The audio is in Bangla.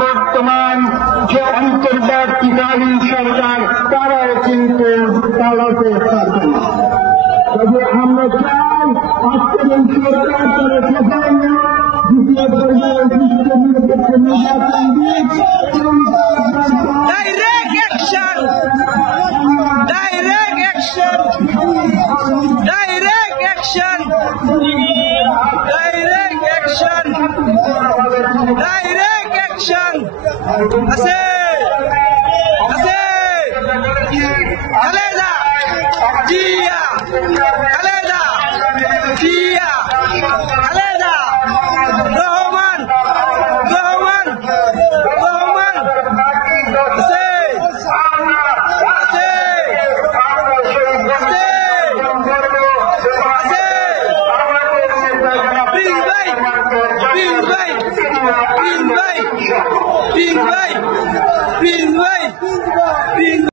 বর্তমান যে অন্তর্বর্তীকালীন সরকার তারাও কিন্তু পালাতে পারবে না। তবে আমরা চাই আজকের এই সরকার তারা সফল দ্বিতীয় পর্যায়ে নিরপেক্ষ নির্বাচন দিয়ে Khaleda Jia Khaleda Jia Khaleda Rahman Ping Bay